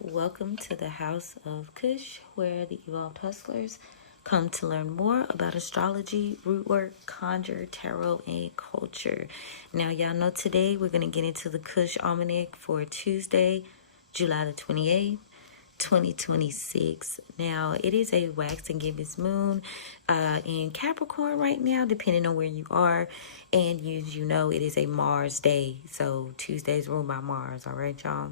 Welcome to the House of Cush, where the evolved hustlers come to learn more about astrology, rootwork, conjure, tarot, and culture. Now, y'all know today we're going to get into the Cush Almanac for Tuesday, July the 28th. 2026. Now, it is a wax and gibbous moon in Capricorn right now, depending on where you are. And as you know, it is a Mars day. So, Tuesday's ruled by Mars. All right, y'all?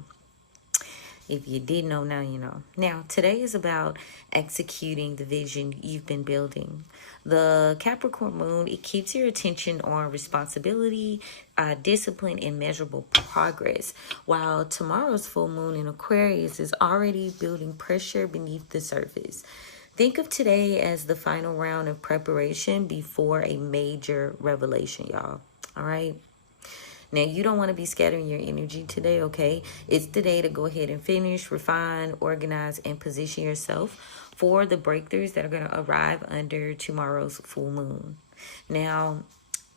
If you didn't know, now you know. Now, today is about executing the vision you've been building. The Capricorn moon, it keeps your attention on responsibility, discipline, and measurable progress. While tomorrow's full moon in Aquarius is already building pressure beneath the surface. Think of today as the final round of preparation before a major revelation, y'all. All right? Now, you don't want to be scattering your energy today, okay? It's the day to go ahead and finish, refine, organize, and position yourself for the breakthroughs that are going to arrive under tomorrow's full moon. Now,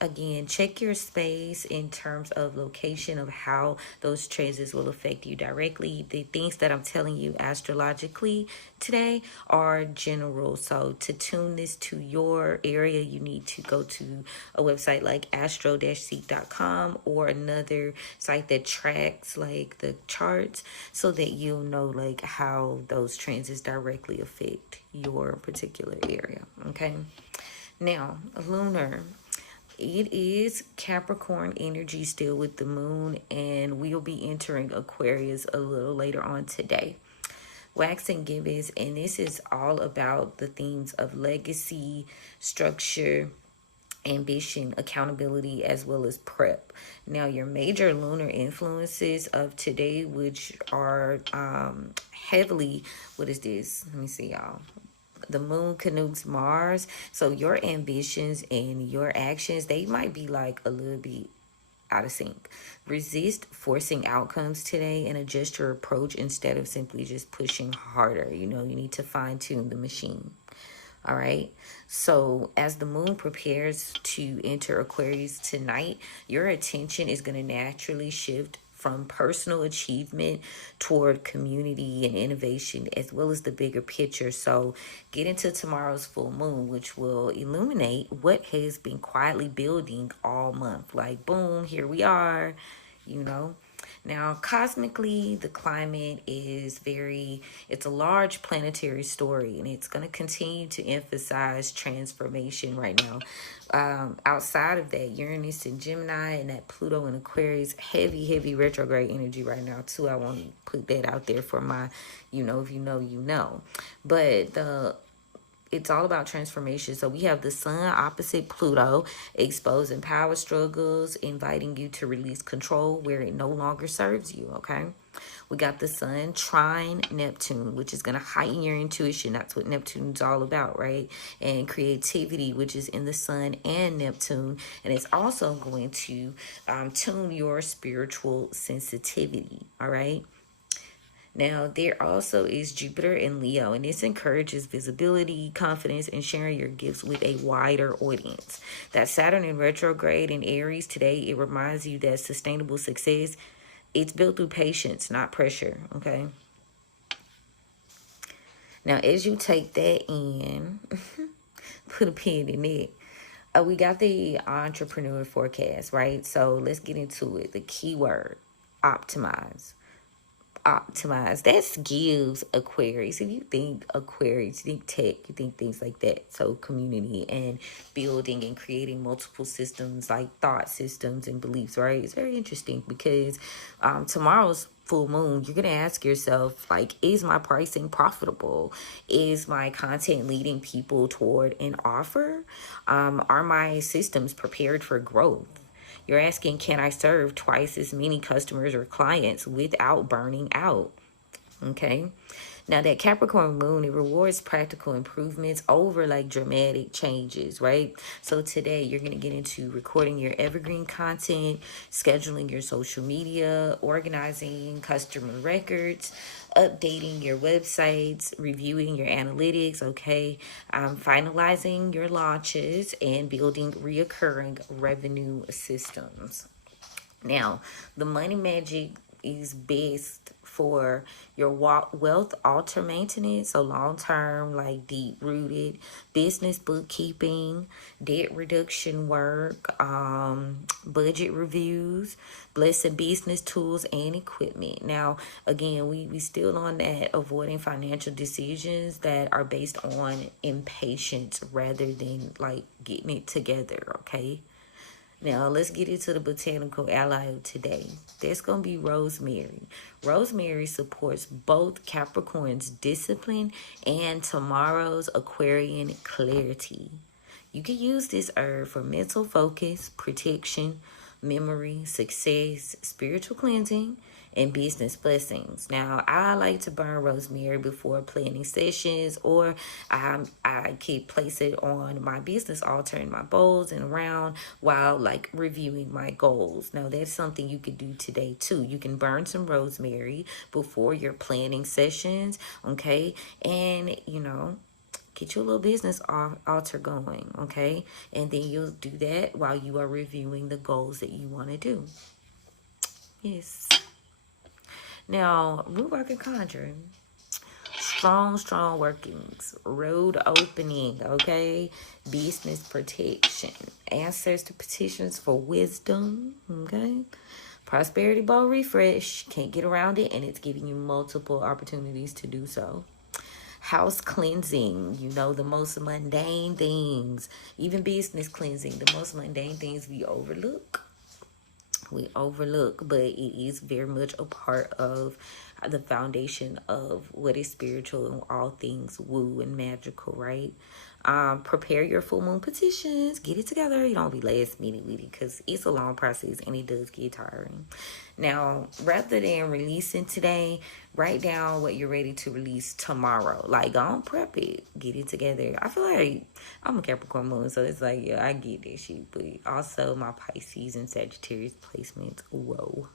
again, check your space in terms of location of how those transits will affect you directly. The things that I'm telling you astrologically today are general. So to tune this to your area, you need to go to a website like astro-seek.com or another site that tracks like the charts so that you'll know like how those transits directly affect your particular area. Okay. Now, lunar. It is Capricorn energy still with the moon, and we'll be entering Aquarius a little later on today. Wax and gibbous, and this is all about the themes of legacy, structure, ambition, accountability, as well as prep. Now, your major lunar influences of today, which are heavily, what is this? Let me see, y'all. The moon conjuncts Mars. So your ambitions and your actions, they might be like a little bit out of sync. Resist forcing outcomes today and adjust your approach instead of simply just pushing harder. You need to fine tune the machine. All right. So as the moon prepares to enter Aquarius tonight, your attention is going to naturally shift from personal achievement toward community and innovation, as well as the bigger picture. So get into tomorrow's full moon, which will illuminate what has been quietly building all month. Like, boom, here we are, you know. Now, cosmically, the climate is it's a large planetary story, and it's going to continue to emphasize transformation right now. Outside of that, Uranus and Gemini and that Pluto and Aquarius, heavy retrograde energy right now, too. I want to put that out there for my, if you know, you know. But it's all about transformation. So we have the sun opposite Pluto, exposing power struggles, inviting you to release control where it no longer serves you, okay? We got the sun trine Neptune, which is going to heighten your intuition. That's what Neptune's all about, right? And creativity, which is in the sun and Neptune. And it's also going to tune your spiritual sensitivity, all right? Now, there also is Jupiter in Leo, and this encourages visibility, confidence, and sharing your gifts with a wider audience. That Saturn in retrograde in Aries today, it reminds you that sustainable success, it's built through patience, not pressure, okay? Now, as you take that in, put a pin in it. We got the entrepreneur forecast, right? So let's get into it. The keyword, optimize. That gives Aquarius. If you think Aquarius, you think tech, you think things like that. So community and building and creating multiple systems, like thought systems and beliefs, right? It's very interesting because tomorrow's full moon, you're going to ask yourself, like, is my pricing profitable? Is my content leading people toward an offer? Are my systems prepared for growth? You're asking, can I serve twice as many customers or clients without burning out? Okay. Now, that Capricorn moon, it rewards practical improvements over like dramatic changes, right? So today you're going to get into recording your evergreen content, scheduling your social media, organizing customer records, updating your websites, reviewing your analytics, okay? Finalizing your launches and building reoccurring revenue systems. Now, the money magic is best for your wealth altar maintenance, so long-term, like deep-rooted business bookkeeping, debt reduction work, budget reviews, blessing business tools and equipment. Now, again, we still on that avoiding financial decisions that are based on impatience rather than like getting it together, okay? Now, let's get into the botanical ally of today. That's going to be Rosemary. Rosemary supports both Capricorn's discipline and tomorrow's Aquarian clarity. You can use this herb for mental focus, protection, memory, success, spiritual cleansing, and business blessings. Now, I like to burn rosemary before planning sessions, or I can place it on my business altar in my bowls and around while like reviewing my goals. Now, that's something you could do today too. You can burn some rosemary before your planning sessions, okay? And, you know, get your little business altar going, okay? And then you'll do that while you are reviewing the goals that you want to do. Yes. Now, rootwork and conjuring. Strong workings. Road opening, okay? Business protection. Answers to petitions for wisdom, okay? Prosperity ball refresh. Can't get around it, and it's giving you multiple opportunities to do so. House cleansing, you know, the most mundane things. Even business cleansing, the most mundane things we overlook, but it is very much a part of the foundation of what is spiritual and all things woo and magical, right? Prepare your full moon petitions. Get it together. You don't be last minute with it because it's a long process and it does get tiring. Now, rather than releasing today, write down what you're ready to release tomorrow. Like, don't prep it. Get it together. I feel like I'm a Capricorn moon, so it's like, yeah, I get this shit. But also my Pisces and Sagittarius placements. Whoa.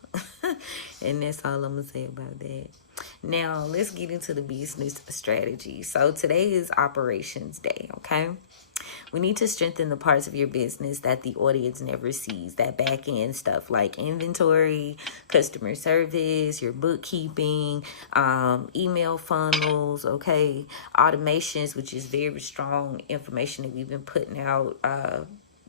And that's all I'm going to say about that. Now, let's get into the business strategy. So today is operations day, okay? We need to strengthen the parts of your business that the audience never sees, that back end stuff like inventory, customer service, your bookkeeping, email funnels, okay? Automations, which is very strong information that we've been putting out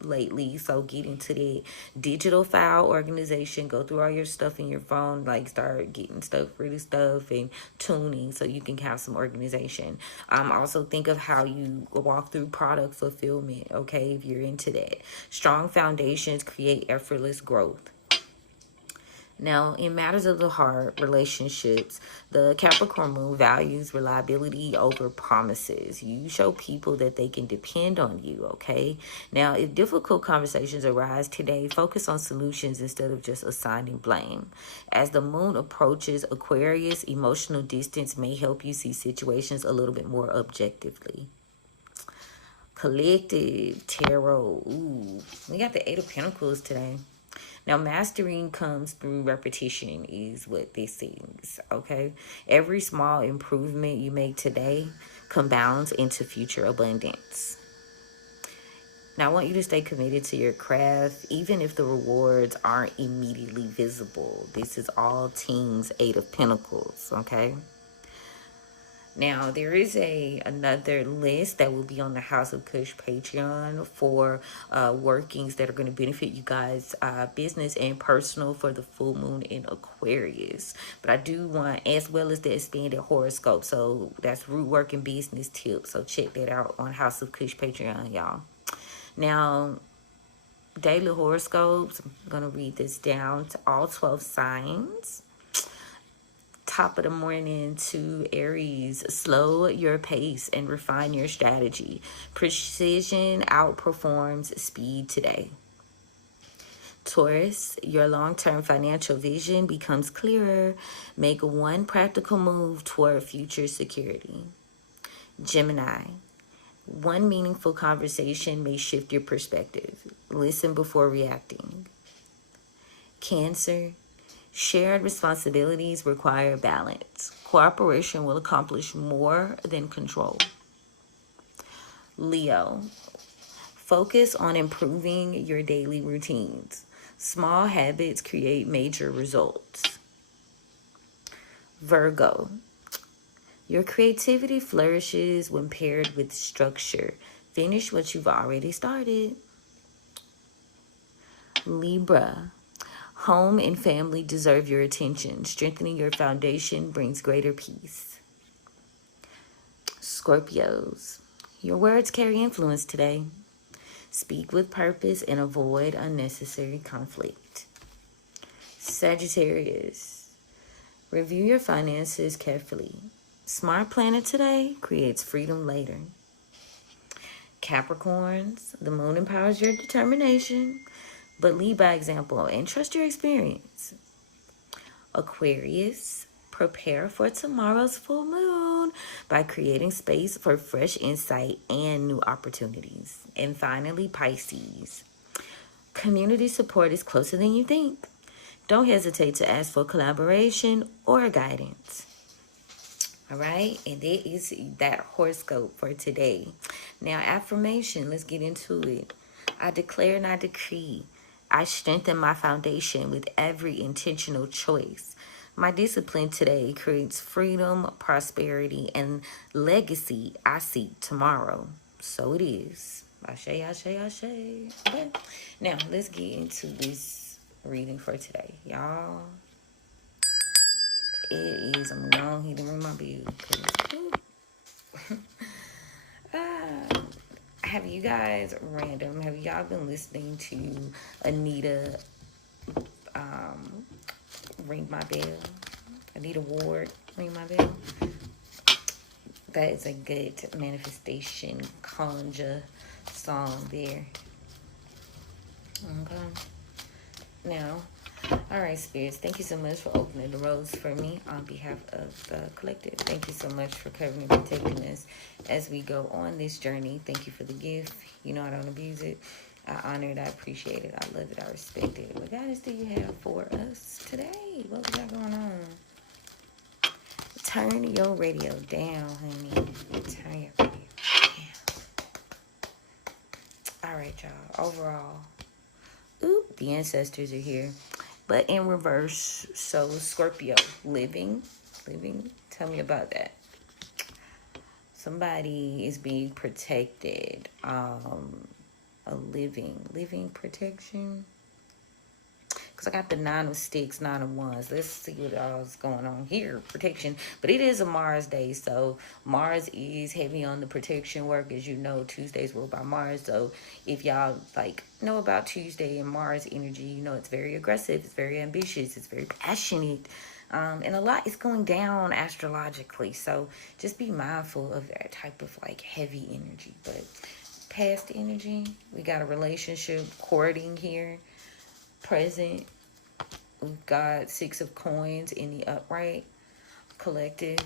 lately. So get into the digital file organization. Go through all your stuff in your phone, like start getting stuff, really stuff, and tuning so you can have some organization. Also think of how you walk through product fulfillment, okay, if you're into that. Strong foundations create effortless growth. Now, in matters of the heart, relationships, the Capricorn moon values reliability over promises. You show people that they can depend on you, okay? Now, if difficult conversations arise today, focus on solutions instead of just assigning blame. As the moon approaches Aquarius, emotional distance may help you see situations a little bit more objectively. Collective tarot. Ooh, we got the Eight of Pentacles today. Now, mastering comes through repetition is what this is, okay? Every small improvement you make today compounds into future abundance. Now, I want you to stay committed to your craft, even if the rewards aren't immediately visible. This is all Team's Eight of Pentacles, okay? Now, there is another list that will be on the House of Cush Patreon for workings that are going to benefit you guys, business and personal, for the full moon in Aquarius. But I do want, as well as the expanded horoscope. So that's Rootwork and business tips. So check that out on House of Cush Patreon, y'all. Now, daily horoscopes. I'm going to read this down to all 12 signs. Top of the morning to Aries, slow your pace and refine your strategy. Precision outperforms speed today. Taurus, your long-term financial vision becomes clearer. Make one practical move toward future security. Gemini, one meaningful conversation may shift your perspective. Listen before reacting. Cancer, shared responsibilities require balance. Cooperation will accomplish more than control. Leo, focus on improving your daily routines. Small habits create major results. Virgo. Your creativity flourishes when paired with structure. Finish what you've already started. Libra. Home and family deserve your attention. Strengthening your foundation brings greater peace. Scorpios. Your words carry influence today. Speak with purpose and avoid unnecessary conflict. Sagittarius. Review your finances carefully. Smart planning today creates freedom later. Capricorns. The moon empowers your determination, but lead by example and trust your experience. Aquarius. Prepare for tomorrow's full moon by creating space for fresh insight and new opportunities. And finally, Pisces. Community support is closer than you think. Don't hesitate to ask for collaboration or guidance. All right, and that is that horoscope for today. Now, affirmation, let's get into it. I declare and I decree, I strengthen my foundation with every intentional choice. My discipline today creates freedom, prosperity, and legacy I seek tomorrow. So it is. Ashe, ashe, ashe. Okay. Now, let's get into this reading for today. Y'all, it is, I'm going to ring my bell. Have you guys, have y'all been listening to Anita Ring My Bell? Anita Ward, Ring My Bell? That is a good manifestation conjure song there. Okay. Now, all right, spirits, thank you so much for opening the roads for me on behalf of the collective. Thank you so much for covering and protecting us as we go on this journey. Thank you for the gift. You know I don't abuse it. I honor it. I appreciate it. I love it. I respect it. What guidance do you have for us today? What we got going on? Turn your radio down, honey. Turn your radio down. All right, y'all. Overall, the ancestors are here, but in reverse. So Scorpio, living. Tell me about that. Somebody is being protected. A living protection. Because I got the 9 of Sticks, 9 of Wands. Let's see what all's going on here. Protection. But it is a Mars day. So Mars is heavy on the protection work. As you know, Tuesday's ruled by Mars. So if y'all know about Tuesday and Mars energy, you know it's very aggressive. It's very ambitious. It's very passionate. And a lot is going down astrologically. So just be mindful of that type of heavy energy. But past energy, we got a relationship courting here. Present, we've got 6 of Coins in the upright. Collective,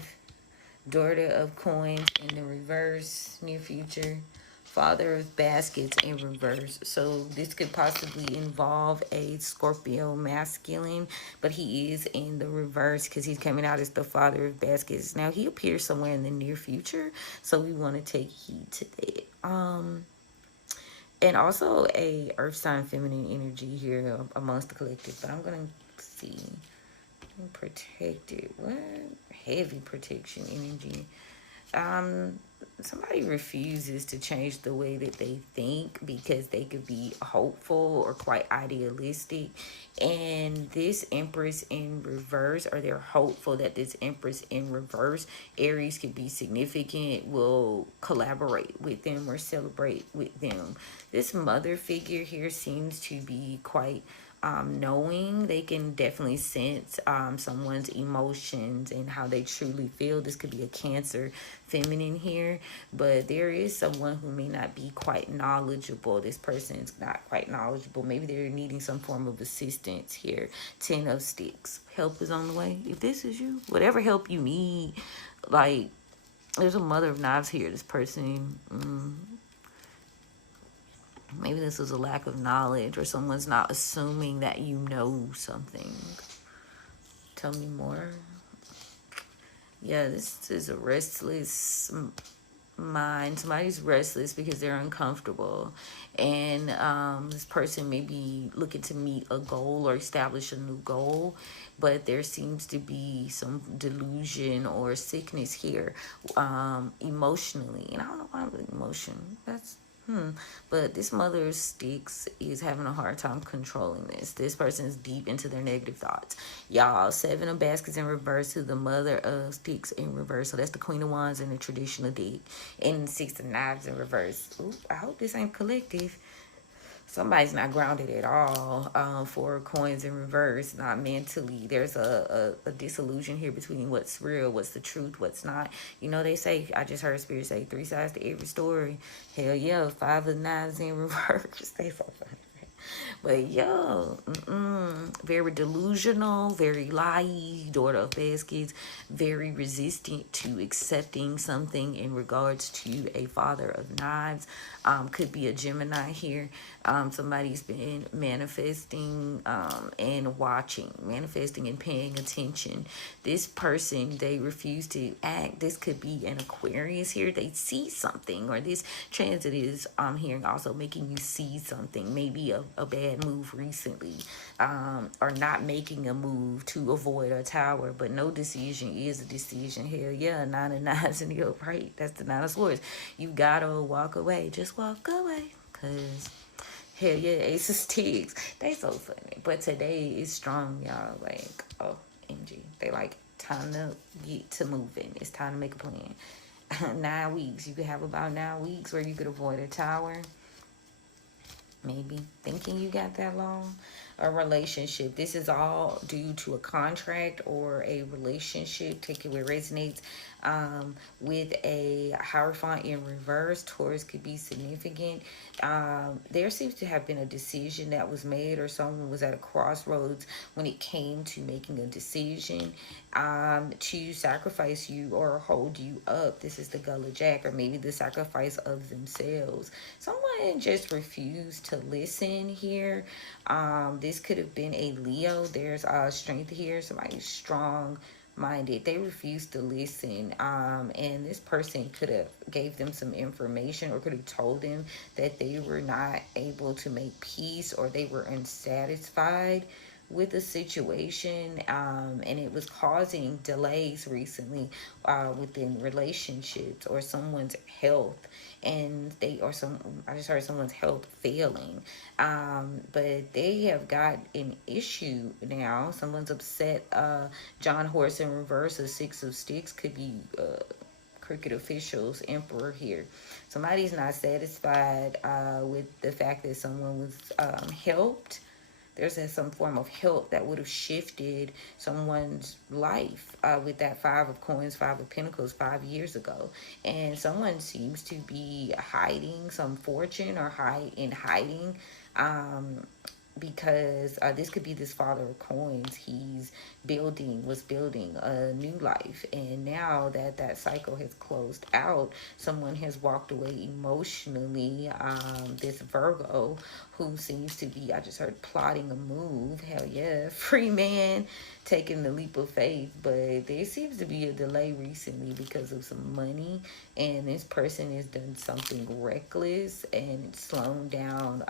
Daughter of Coins in the reverse. Near future, Father of Baskets in reverse. So this could possibly involve a Scorpio masculine, but he is in the reverse because he's coming out as the Father of Baskets. Now he appears somewhere in the near future, so we want to take heed to that. And also a earth sign feminine energy here amongst the collective. But I'm going to see. Protected. What? Heavy protection energy. Somebody refuses to change the way that they think because they could be hopeful or quite idealistic. And this Empress in reverse, or they're hopeful that this Empress in reverse, Aries could be significant, will collaborate with them or celebrate with them. This mother figure here seems to be quite knowing. They can definitely sense someone's emotions and how they truly feel. This could be a Cancer feminine here, but there is someone who may not be quite knowledgeable. This person is not quite knowledgeable. Maybe they're needing some form of assistance here. 10 of Sticks. Help is on the way. If this is you, whatever help you need, there's a Mother of Knives here. This person, maybe this is a lack of knowledge, or someone's not assuming that you know something. Tell me more. Yeah, this is a restless mind. Somebody's restless because they're uncomfortable, and this person may be looking to meet a goal or establish a new goal, but there seems to be some delusion or sickness here, emotionally. And I don't know why I'm with emotion. That's but this mother of sticks is having a hard time controlling this. This person is deep into their negative thoughts. Y'all, 7 of baskets in reverse to the mother of sticks in reverse. So that's the Queen of Wands in the traditional deck. And 6 of knives in reverse. Ooh, I hope this ain't collective. Somebody's not grounded at all. 4 coins in reverse, not mentally. There's a disillusion here between what's real, what's the truth, what's not. You know, they say, I just heard Spirit say, 3 sides to every story. Hell yeah, 5 of knives in reverse. They so funny. But yo, very delusional, very liey, daughter of baskets, very resistant to accepting something in regards to a father of knives. Could be a Gemini here. Somebody's been manifesting and watching, manifesting and paying attention. This person, they refuse to act. This could be an Aquarius here. They see something, or this transit is hearing also making you see something, maybe a bad move recently, or not making a move to avoid a tower. But no decision is a decision. Hell yeah, 9 of knives in the upright. That's the 9 of swords. You gotta walk away. Just walk away, cause hell yeah, Ace of Sticks. They so funny. But today is strong, y'all. Like, oh, MG. They like, time to get to moving. It's time to make a plan. 9 weeks. You could have about 9 weeks where you could avoid a tower. Maybe thinking you got that long. A relationship. This is all due to a contract or a relationship. Take it where it resonates. With a Hierophant in reverse, Taurus could be significant. There seems to have been a decision that was made, or someone was at a crossroads when it came to making a decision to sacrifice you or hold you up. This is the Gullah Jack, or maybe the sacrifice of themselves. Someone just refused to listen here. This could have been a Leo. There's strength here. Somebody's strong minded. They refused to listen, and this person could have gave them some information, or could have told them that they were not able to make peace, or they were unsatisfied with the situation, and it was causing delays recently within relationships or someone's health. And I just heard someone's health failing, but they have got an issue now. Someone's upset. John Horse in reverse, a 6 of Sticks, could be crooked officials, Emperor here. Somebody's not satisfied with the fact that someone was helped. There's some form of help that would have shifted someone's life with that 5 of Coins, 5 of Pentacles 5 years ago. And someone seems to be hiding some fortune, or hiding because this could be this Father of Coins. He's was building a new life, and now that that cycle has closed out, someone has walked away emotionally. This Virgo, who seems to be, I just heard, plotting a move. Hell yeah, free man taking the leap of faith. But there seems to be a delay recently because of some money, and this person has done something reckless and slowed down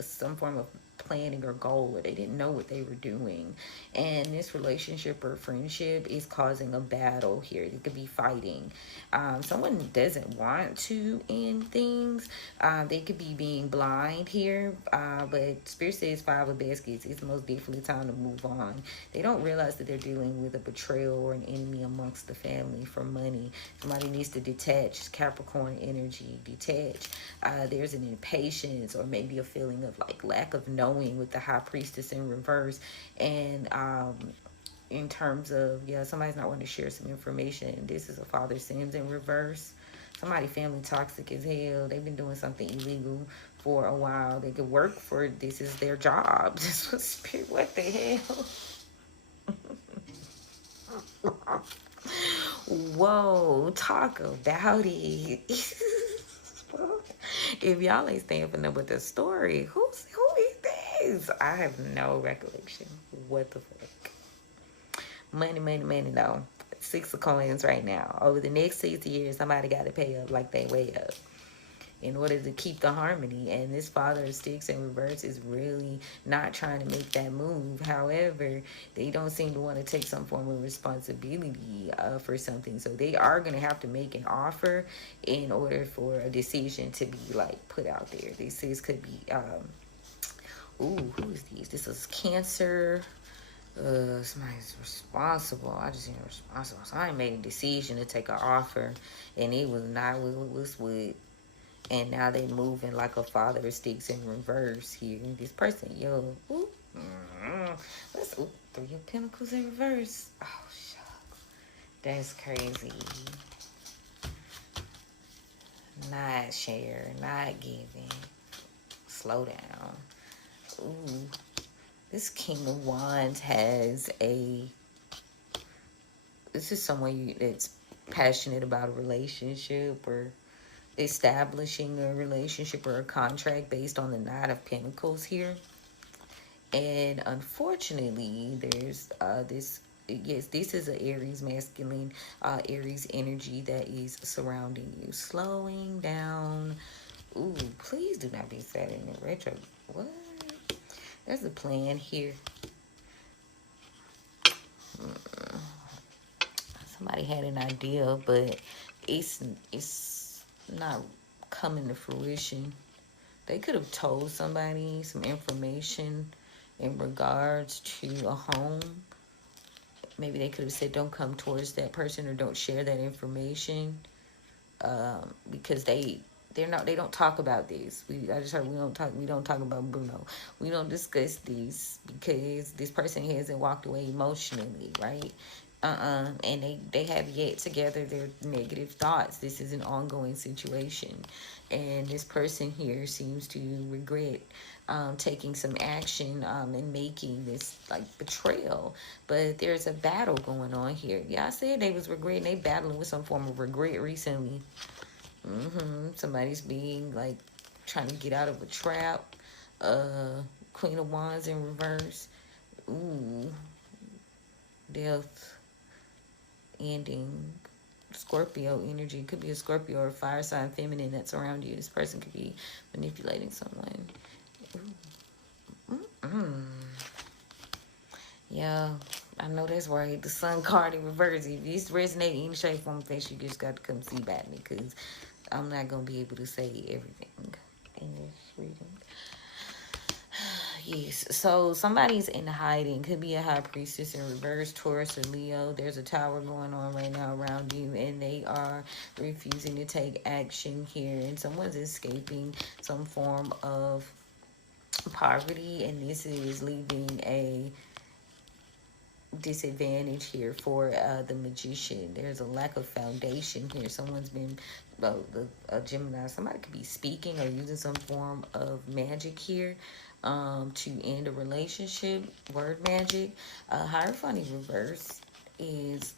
some form of planning or goal, or they didn't know what they were doing. And this relationship or friendship is causing a battle here. They could be fighting. Someone doesn't want to end things. They could be being blind here, but Spirit says 5 of baskets. It's most definitely time to move on. They don't realize that they're dealing with a betrayal or an enemy amongst the family for money. Somebody needs to detach. Capricorn energy, detach. There's an impatience, or maybe a feeling of like lack of knowing with the High Priestess in reverse. And in terms of, yeah, somebody's not wanting to share some information. This is a Father Sims in reverse. Somebody family toxic as hell. They've been doing something illegal for a while. They could work for, this is their job. This was Spirit. What the hell? Whoa, talk about it. If y'all ain't staying for nothing but the story, who is this? I have no recollection. What the fuck? Money, money, money, though. Six of Coins right now. Over the next 6 years, somebody got to pay up like they way up in order to keep the harmony. And this Father of Sticks in reverse is really not trying to make that move. However, they don't seem to want to take some form of responsibility for something. So they are going to have to make an offer in order for a decision to be like put out there. This could be ooh, who is these? This is Cancer. Somebody's responsible. I just ain't responsible. So I made a decision to take an offer, and it was not what it was with. And now they moving like a Father of Sticks in reverse here. This person, yo, ooh, let's, ooh, Three of Pentacles in reverse. Oh, shucks. That's crazy. Not share, not giving. Slow down. Ooh, this King of Wands has a, this is someone that's passionate about a relationship or establishing a relationship or a contract based on the Knight of Pentacles here. And unfortunately, there's this, yes, this is an Aries masculine, Aries energy that is surrounding you. Slowing down. Ooh, please do not be Saturn in retro. What? There's a plan here. Somebody had an idea, but it's not coming to fruition. They could have told somebody some information in regards to a home. Maybe they could have said don't come towards that person or don't share that information, because they don't talk about this. I just heard we don't talk about Bruno. We don't discuss this because this person hasn't walked away emotionally, right? And they have yet to gather their negative thoughts. This is an ongoing situation, and this person here seems to regret taking some action and making this like betrayal. But there's a battle going on here. Yeah, I said they was regretting. They battling with some form of regret recently. Somebody's being like trying to get out of a trap. Queen of Wands in reverse. Ooh, death. Ending. Scorpio energy. Could be a Scorpio or a fire sign feminine that's around you. This person could be manipulating someone. Yeah, I know that's right. The Sun card in reverse. If this resonates in any shape, form, face, you just got to come see about me, because I'm not going to be able to say everything in this reading. Yes, so somebody's in hiding. Could be a High Priestess in reverse, Taurus or Leo. There's a tower going on right now around you, and they are refusing to take action here. And someone's escaping some form of poverty, and this is leaving a disadvantage here for the Magician. There's a lack of foundation here. Someone's been, a Gemini, somebody could be speaking or using some form of magic here to end a relationship. Word magic. Hierophant in reverse is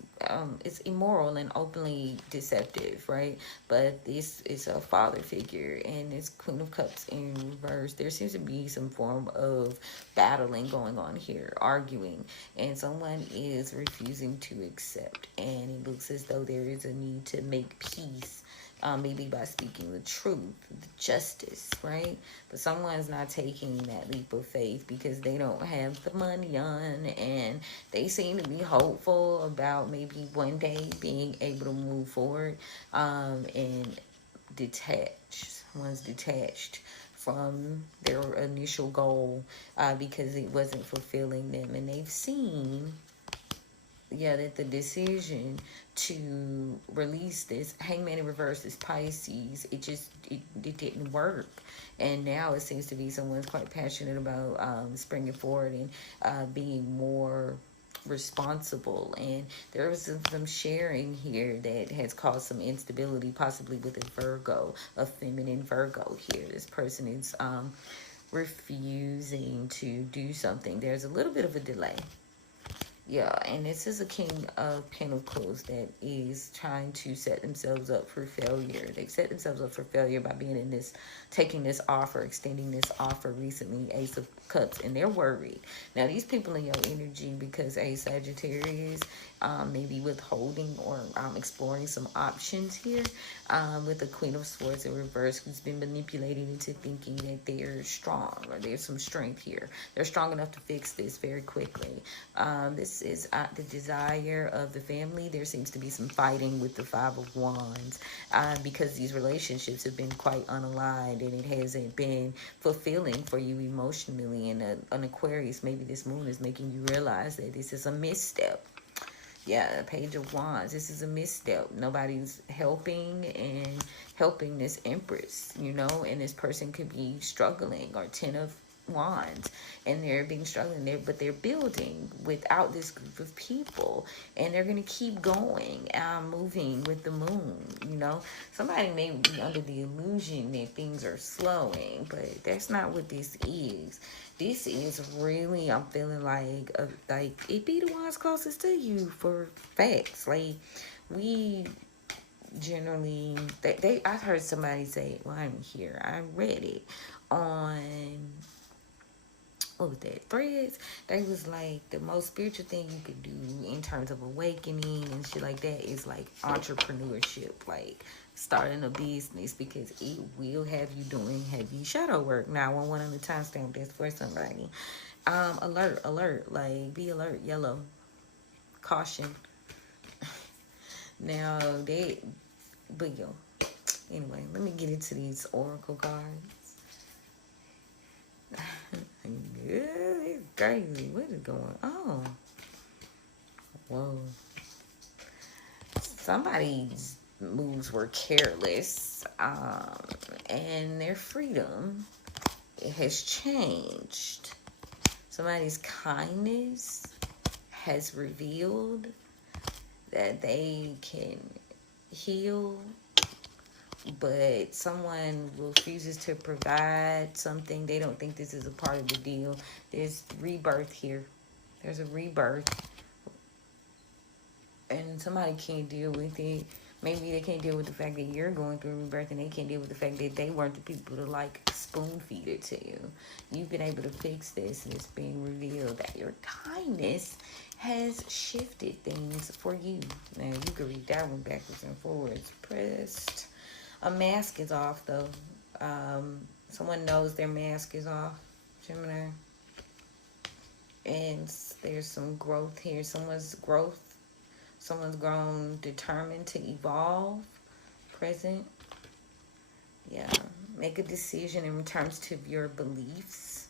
it's immoral and openly deceptive, right? But this is a father figure, and it's Queen of Cups in reverse. There seems to be some form of battling going on here, arguing, and someone is refusing to accept, and it looks as though there is a need to make peace, maybe by speaking the truth, the justice, right? But someone's not taking that leap of faith because they don't have the money on, and they seem to be hopeful about maybe one day being able to move forward and detach. Someone's detached from their initial goal because it wasn't fulfilling them, and they've seen that the decision to release this Hangman in reverse, this Pisces, it didn't work. And now it seems to be someone's quite passionate about springing forward and being more responsible. And there was some sharing here that has caused some instability, possibly with a Virgo, a feminine Virgo here. This person is refusing to do something. There's a little bit of a delay. Yeah, and this is a King of Pentacles that is trying to set themselves up for failure. They've set themselves up for failure by being in this, taking this offer, extending this offer recently, Ace of Cups, and they're worried. Now, these people in your energy, because a Sagittarius, maybe withholding or exploring some options here, with the Queen of Swords in reverse, who's been manipulated into thinking that they're strong or there's some strength here. They're strong enough to fix this very quickly. This is the desire of the family. There seems to be some fighting with the Five of Wands, because these relationships have been quite unaligned and it hasn't been fulfilling for you emotionally. And an Aquarius, maybe this moon is making you realize that this is a misstep. Yeah, Page of Wands. This is a misstep. Nobody's helping this Empress, you know, and this person could be struggling, or Ten of Wands, and they're being struggling there, but they're building without this group of people, and they're going to keep going, moving with the moon, you know. Somebody may be under the illusion that things are slowing, but that's not what this is. This is really, I'm feeling like it be the ones closest to you for facts. Like, we generally, I heard somebody say, well, I'm here, I read it on, what was that, Threads. They was like, the most spiritual thing you could do in terms of awakening and shit like that is like entrepreneurship, like starting a business, because it will have you doing heavy shadow work. Now, I want one on the timestamp, that's for somebody. Alert, like, be alert, yellow, caution. Now, but yo, anyway, let me get into these oracle cards. Yeah, it's crazy. What is going on? Whoa. Somebody's moves were careless, and their freedom, it has changed. Somebody's kindness has revealed that they can heal, but someone refuses to provide something. They don't think this is a part of the deal. There's rebirth here. There's a rebirth, and somebody can't deal with it. Maybe they can't deal with the fact that you're going through a rebirth, and they can't deal with the fact that they weren't the people to, like, spoon feed it to you. You've been able to fix this, and it's being revealed that your kindness has shifted things for you. Now, you can read that one backwards and forwards. Pressed. A mask is off, though. Someone knows their mask is off, Gemini. And there's some growth here. Someone's grown determined to evolve. Present. Yeah. Make a decision in terms to your beliefs,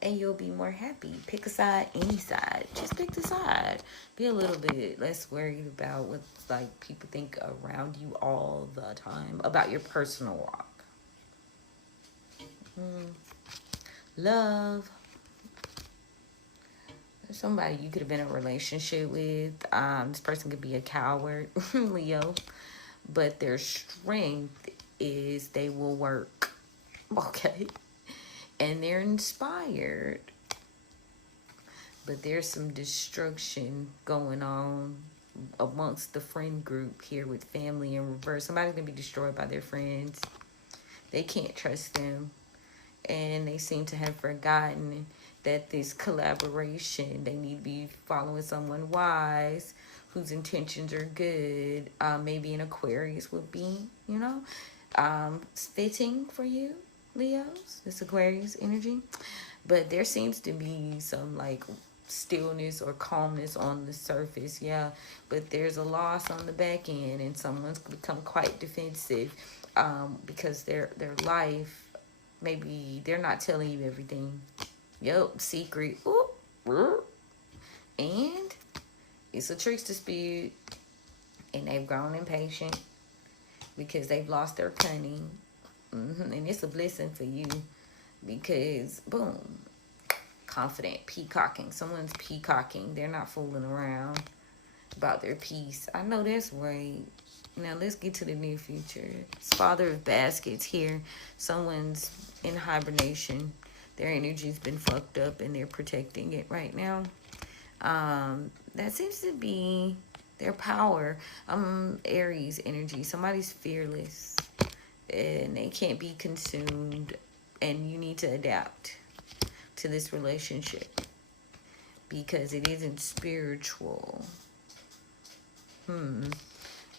and you'll be more happy. Pick a side, any side. Just pick the side. Be a little bit less worried about what, like, people think around you all the time about your personal walk. Love. Somebody you could have been in a relationship with. This person could be a coward, Leo, but their strength is they will work. Okay. And they're inspired, but there's some destruction going on amongst the friend group here with family in reverse. Somebody's gonna be destroyed by their friends. They can't trust them, and they seem to have forgotten that this collaboration, they need to be following someone wise whose intentions are good. Maybe an Aquarius would be, you know, fitting for you, Leos, this Aquarius energy. But there seems to be some, like, stillness or calmness on the surface, yeah, but there's a loss on the back end, and someone's become quite defensive, because their life, maybe they're not telling you everything. Yep, secret. Ooh. And it's a trickster spirit, and they've grown impatient because they've lost their cunning. And it's a blessing for you, because boom, confident, peacocking. Someone's peacocking. They're not fooling around about their peace. I know that's right. Now let's get to the near future. It's Father of Baskets here. Someone's in hibernation. Their energy's been fucked up, and they're protecting it right now. That seems to be their power. Aries energy. Somebody's fearless and they can't be consumed, and you need to adapt to this relationship because it isn't spiritual.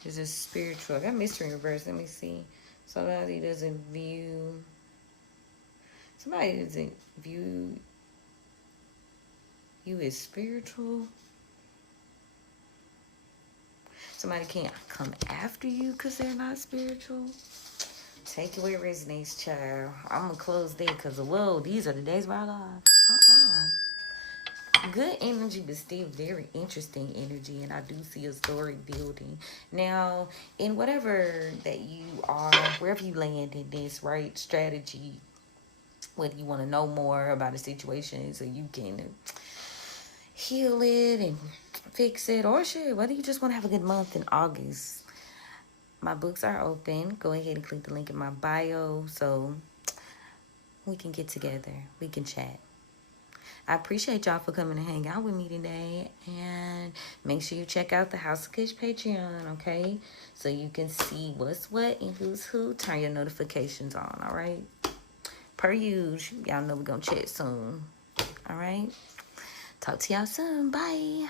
It's a spiritual. I got mystery in reverse. Let me see. Somebody doesn't view you as spiritual. Somebody can't come after you because they're not spiritual. Take it where it resonates, child. I'm going to close there because, whoa, these are the days of our lives. Good energy, but still very interesting energy. And I do see a story building. Now, in whatever that you are, wherever you land in this, right, strategy, whether you want to know more about a situation so you can heal it and fix it, or shit, whether you just want to have a good month in August. My books are open. Go ahead and click the link in my bio so we can get together. We can chat. I appreciate y'all for coming to hang out with me today. And make sure you check out the House of Cush Patreon, okay? So you can see what's what and who's who. Turn your notifications on, all right? Per usual, y'all know we're going to chat soon. All right? Talk to y'all soon. Bye.